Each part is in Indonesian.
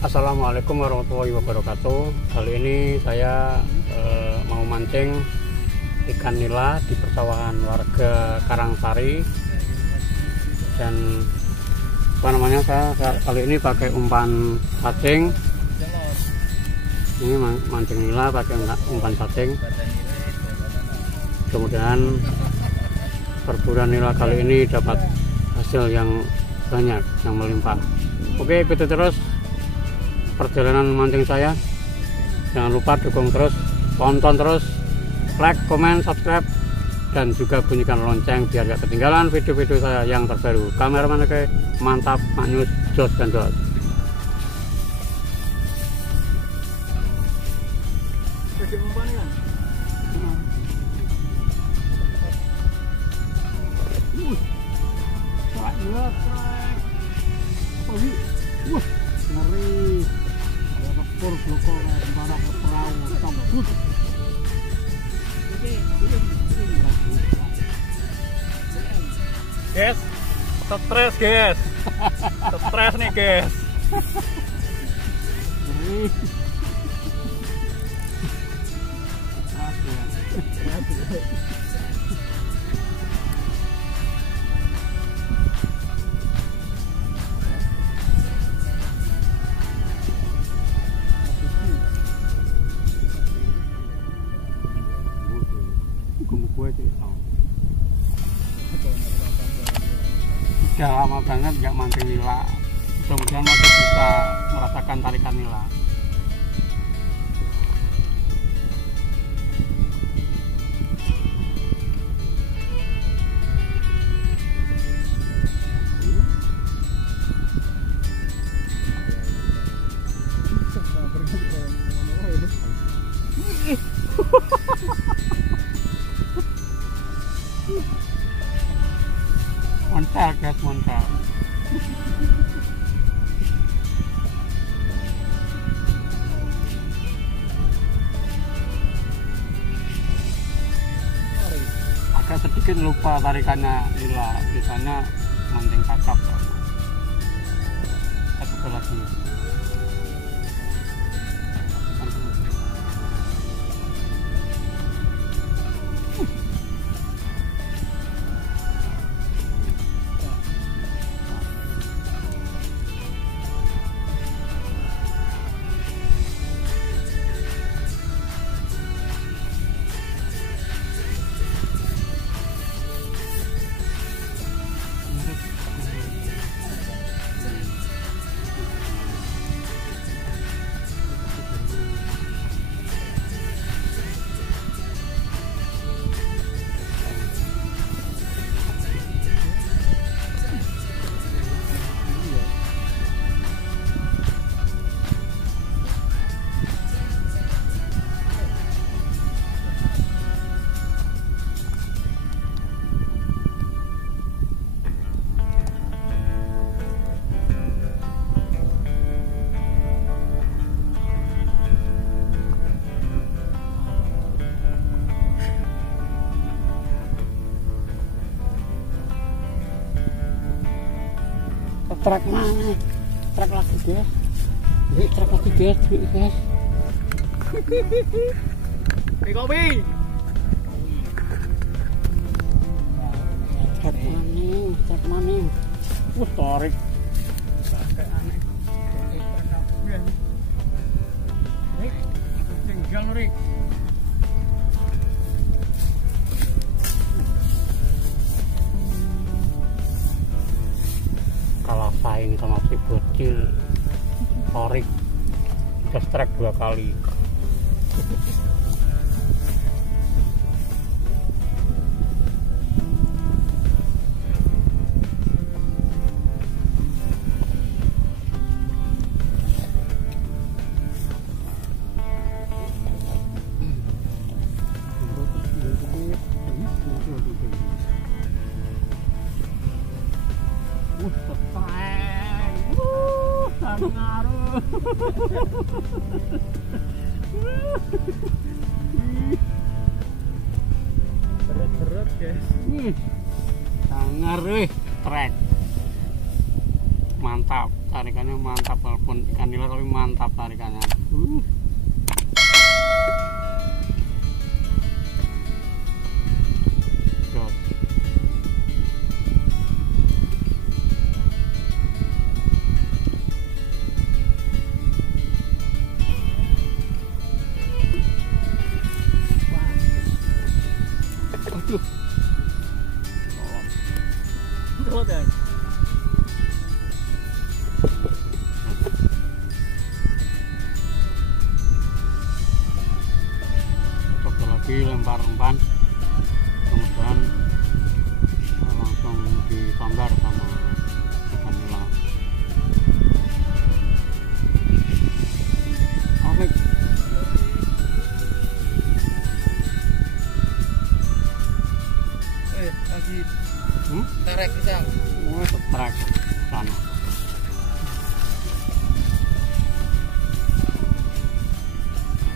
Assalamualaikum warahmatullahi wabarakatuh. Kali ini saya mau mancing ikan nila di persawahan warga Karangsari. Dan saya kali ini pakai umpan cacing. Ini mancing nila pakai umpan cacing. Kemudian perburuan nila kali ini dapat hasil yang banyak, yang melimpah. Oke, ikuti terus perjalanan mancing saya. Jangan lupa dukung terus, tonton terus, like, komen, subscribe, dan juga bunyikan lonceng biar gak ketinggalan video-video saya yang terbaru. Kameraman oke, mantap, maknyus, jos dan jos. Ngeri, ada kepur bloko kemana ke perahu cabut. Guys, stres guys, stres nih guys. Udah lama banget nggak mancing nila. Mudah-mudahan masih bisa merasakan tarikan nila. Moncal guys, moncal. Agak sedikit lupa tarikannya nila, biasanya mancing kakap. Satu lagi. Trek mana? Trek lagi guys. Trek lagi guys. Hey kopi. Trek mana? Tarik. Tinggal nih. Kalah saing sama si bocil Torik, udah strike 2 kali. Berat-berat guys. Sangar trek. Mantap, tarikannya mantap walaupun ikan nila tapi mantap tarikannya. Aduh. Berat ya. Coba lagi lempar umpan, kemudian langsung disambar sama ikan nila. Oke. Lagi tarik pisang. Tarik sana.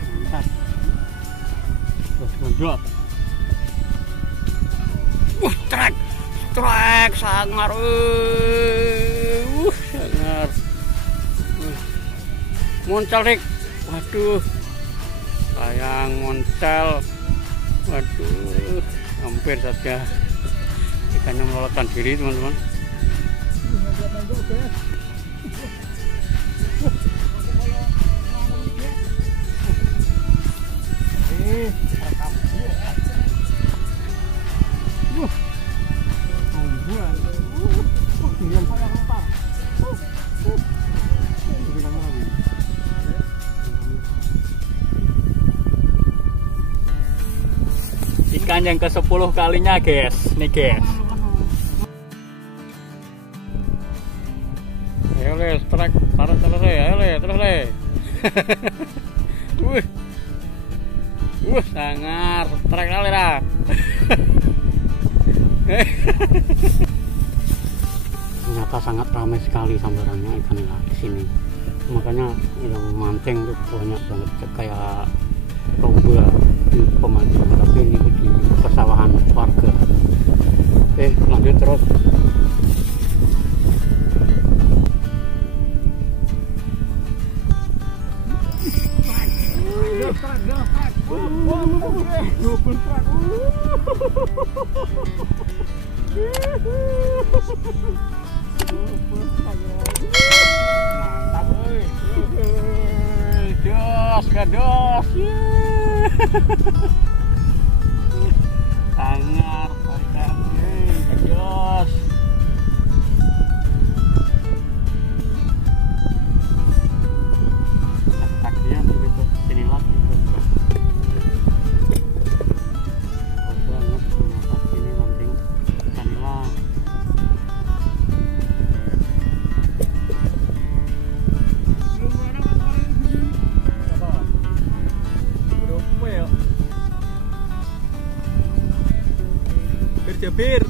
Mantap. Terus genjot. Trek sangar. Sangar. Moncal Rik. Waduh. Sayang moncal. Waduh, hampir saja ikannya melolotkan diri, teman-teman. Ikan yang ke-10 kalinya, guys. Nih, guys. Ayo le, strike parah terus le, ayo le, terus le. Sangar, strike kali lah. Ternyata sangat ramai sekali sambarannya ikan nila di sini. Makanya yang mancing itu banyak banget kayak lomba di pemancingan, tapi ini di persawahan warga. Lanjut terus. Mantap, dos, gados, sangar, tarikan, gados. Takian gitu, sini lagi. Jabir.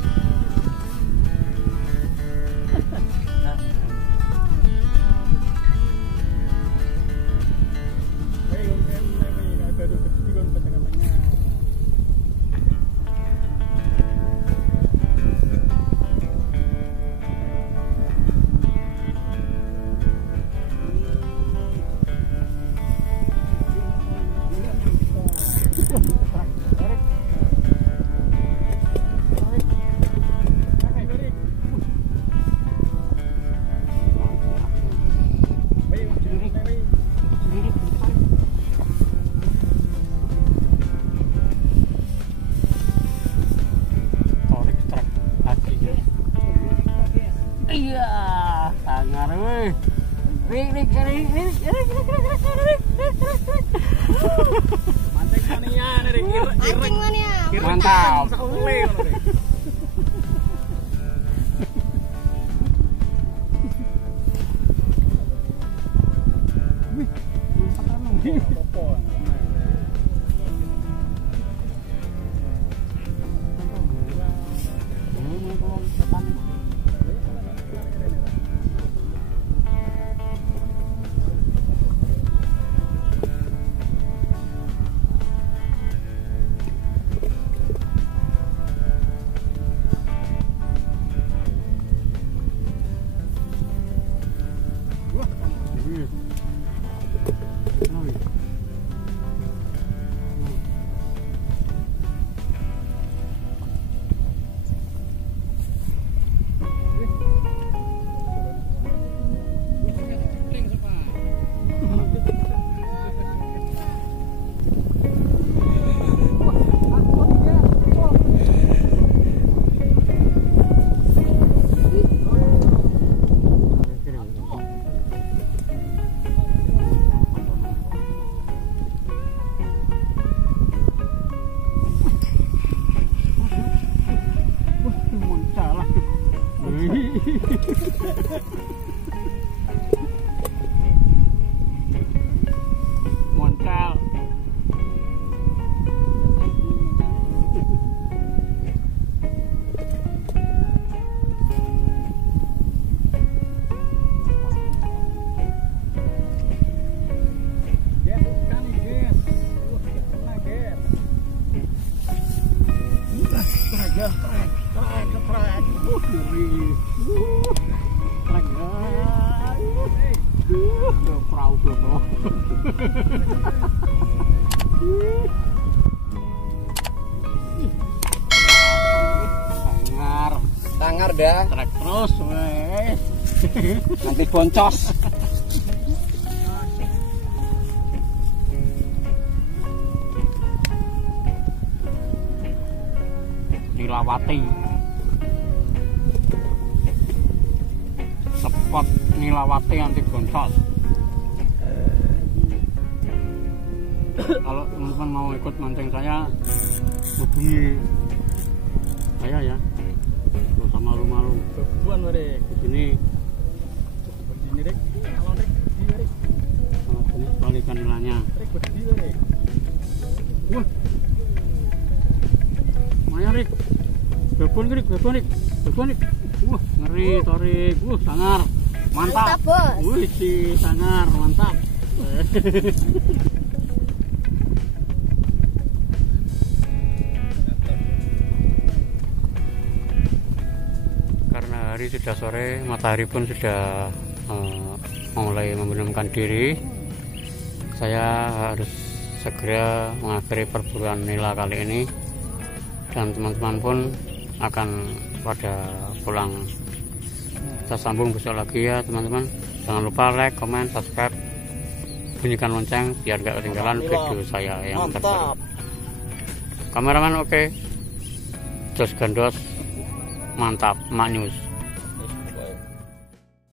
Iya, sangar weh. Rik. Mancing mania nih, Mancing mania. Mantap. Sangar dah. Trek terus wes. Nanti boncos. Nilawati. Spot Nilawati anti boncos. Kalau teman-teman mau ikut mancing saya, hubungi saya ya. Nggak usah malu-malu. Bebuan mereka. Di sini Begini rek. Kalau rek, begini rek. sangat banyak sekali ikan nilanya. Rek begini rek. Wah, lumayan Rik. Bebon Rik. Wah, ngeri Torik. Sangar. Mantap. Mantap, Bos. Wih, si sangar mantap. Karena hari sudah sore, matahari pun sudah mulai membenamkan diri. Saya harus segera mengakhiri perburuan nila kali ini, dan teman-teman pun akan pada pulang. Kita sambung besok lagi ya teman-teman. Jangan lupa like, comment, subscribe, bunyikan lonceng biar gak ketinggalan video saya yang terbaru. Kameraman oke. Jos Gandos mantap, Mak News.